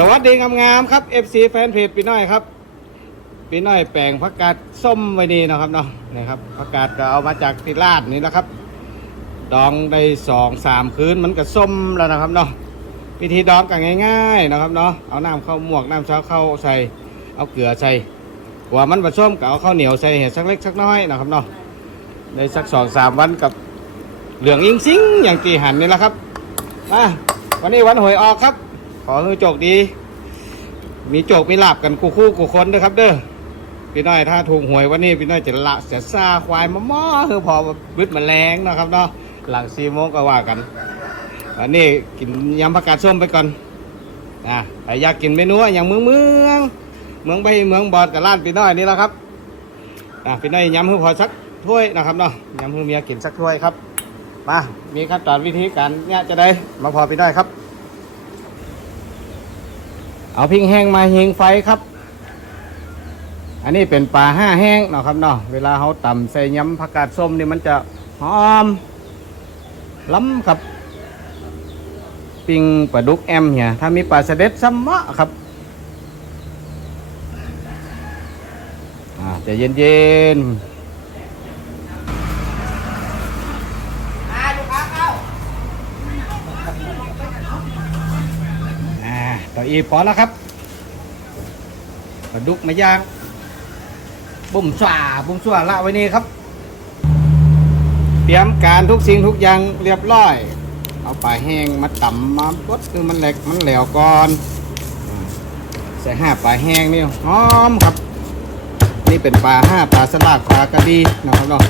สวัสดีงามๆครับ FC แฟนเพจพี่น้อยครับพี่น้อยแปลงผักกาดส้มไว้นี่นะครับเนาะนี่ครับผักกาดก็เอามาจากติลาดนี่แหละครับ ดองได้สองสามคืนมันก็ส้มแล้วนะครับเนาะวิธีดองก็ง่าย ๆนะครับเนาะเอาน้ำเข้าหมวกน้ำเช้าเข้าใส่ เอาเกลือใส่กว่ามันผสมก็เอาข้าวเหนียวใส่เห็ดสักเล็กสักน้อยนะครับเนาะได้สักสองสามวันกับเหลืองอิงซิงอย่างตีหันนี่แหละครับมาวันนี้วันหวยออกครับ อให้โจกดี มีโจกมีหลาบกันคู่คู่คู่คนด้วยครับ เด้อพี่น้อยถ้าถูกหวยวันนี้พี่น้อยจะละจะซาควายมาม่อคือพอบึดมาแรงนะครับเนาะหลังสี่โมงก็ว่ากันวันนี้กินยำผักกาดส้มไปก่อนอะอยากกินเมนูอย่างเมืองเมืองเมืองไปเมืองบอดกับร้านพี่น้อยนี่แหละครับอะพี่น้อยยำให้พอสักถ้วยนะครับเนาะยำให้เมียกินสักถ้วยครับมามีขั้นตอนวิธีการเนี่ยจะได้มาพอพี่น้อยครับ เอาพริกแห้งมาหิงไฟครับ อันนี้เป็นปลาห้าแห้งเนาะครับเนาะเวลาเขาตำใส่ย้ำผักกาดส้มนี่มันจะหอมล้ำครับปิงปลาดุกแอมเนี่ยถ้ามีปลาเสด็จซัมมะครับอ่าจะเย็นๆ ต่ออีพอแล้วครับปลาดุกมาย่างบุ่มสว่าบุ่มสว่าละไว้นี่ครับ เตรียมการทุกสิ่งทุกอย่างเรียบร้อย เอาปลาแห้งมาตำมาบดคือมันแหลกมันแหลวก่อนใส่ห้าปลาแห้งนี่หอมครับ นี่เป็นปลาห้าปลาสลากปลากระดีนะครับเนาะ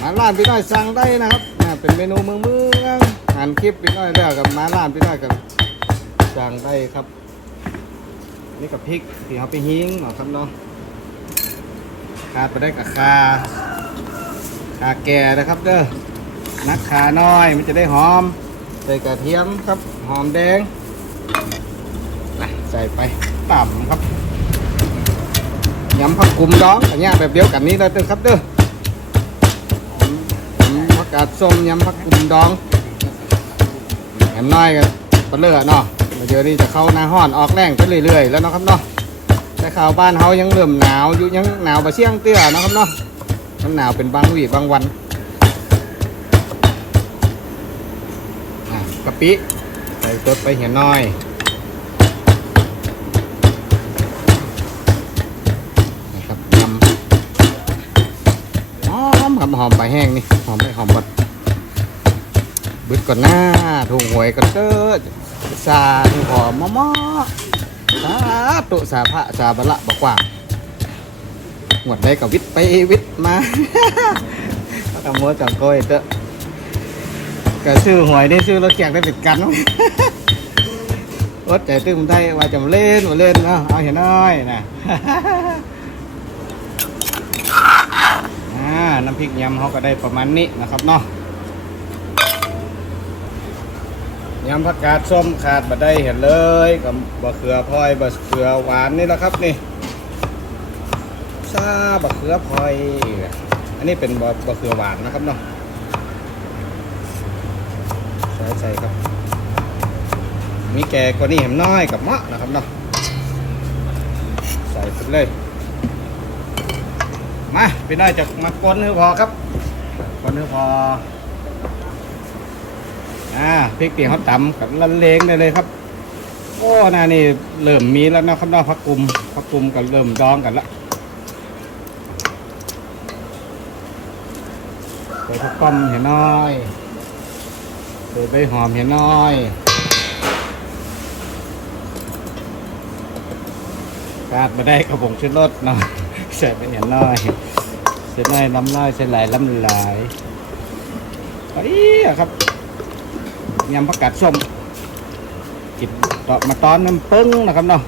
มาล่านพี่น้อยสั่งได้นะครับ เป็นเมนูเมืองเมืองอ่นคลิปพี่น้อยแล้วกับมาล่านพี่น้อยกันสั่งได้ครับ นี่กับพริกที่เขาไปหิ้งเนาะครับเนาะขาไปได้กับคาคาแก่นะครับเด้อนักขาน้อยมันจะได้หอม ใส่กระเทียมครับ หอมแดงใส่ไปต่ำครับยำผักกุมดองอันนี้แบบเดียวกันนี้เลยเด้อครับเด้อ กาดส้มยำผักกุมดองแหมน้อยกันปลาเลือเนาะเดี๋ยวนี้จะเข้าหน้าห้อนออกแรงไปเรื่อยๆแล้วเนาะครับเนาะแต่ข่าวบ้านเขายังเริ่มหนาวอยู่ยังหนาวบะเชี่ยงเตี้ยเนาะครับเนาะมันหนาวเป็นบางวีบางวันอะกะปิใส่ตัวไปเห็นน้อย หอมครับหอมไปลาแห้งนี่หอมไปหอมบดบึดก่อนหน้าถูกหวยกันเด้อสาธุขอมมอมอสาธุสาพระสาบละบอกว่าหมดได้กับวิทย์ไปวิทย์มาทำมัวจังก้อยเตอะก็ซื้อหวยได้ซื้อรถแจกได้ติดกันรถใจตื้มไทยว่าจะเล่นมาเล่นเนาะเอาเห็นน้อยนะ อ่า น้ำพริกยำเขาก็ได้ประมาณนี้นะครับเนาะยำผักกาดส้มขาดมาได้เห็นเลยกับบะเขือพลอยบะเขือหวานนี่แหละครับนี่ซาบะเขือพลอย อันนี้เป็นบะบะเขือหวานนะครับเนาะใส่ใส่ครับ มีแก่กว่านี้เห็นน้อยกับมะนะครับเนาะใส่ไปเลย มาพี่น้อยจะมาก้นให้พอครับก้นให้พออ่าพริกเปียกเขาตำกับละเลงได้เลยครับโอ้น่านี่เริ่มมีแล้วนะครับนอกพักกุมพักกุมกับเริ่มดองกันละใส่ผักกอมเห็นน้อยใส่ใบหอมเห็นน้อยกาดมาได้กระบงชุดรสเนาะ ใส่ไปเห็นน้อยใส่น้อยล้ำน้อยใส่หลายล้ำหลายไปอครับยำผักกาดส้มกินต่อมาตอนน้ำปึ้งนะครับเนาะ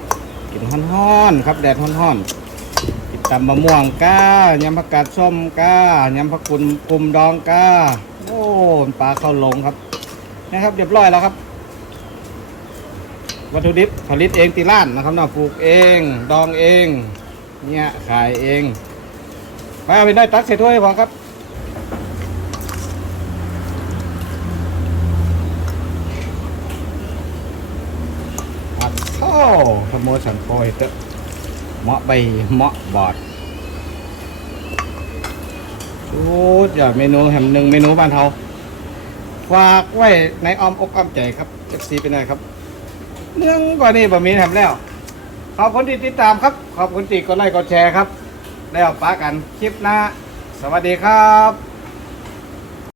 กินฮ้อนๆครับแดดฮ้อนๆกินตำมะม่วงก้ายำผักกาดส้มก้ายำผักกุนกุมดองก้าโอ้ปลาเข้าลงครับนะครับเรียบร้อยแล้วครับวัตถุดิบผลิตเองที่ร้านนะครับเนาะปลูกเอง ดองเอง เนี่ยขายเอง มาพี่น้อยตักเสร็จด้วยพอครับอัดโซ่ขโมยสันโปยเตะเหมาะใบเหมาะบอดสุดยอดเมนูแห่งหนึ่งเมนูบ้านเฮาฝากไว้ในอ้อมอกอ้อมใจครับเอฟซีไปหน่อยครับเนื่องกว่านี้บะหมี่แถมแล้ว ขอบคุณที่ติดตามครับ ขอบคุณที่กดไลค์กดแชร์ครับ แล้วปากันคลิปหน้า สวัสดีครับ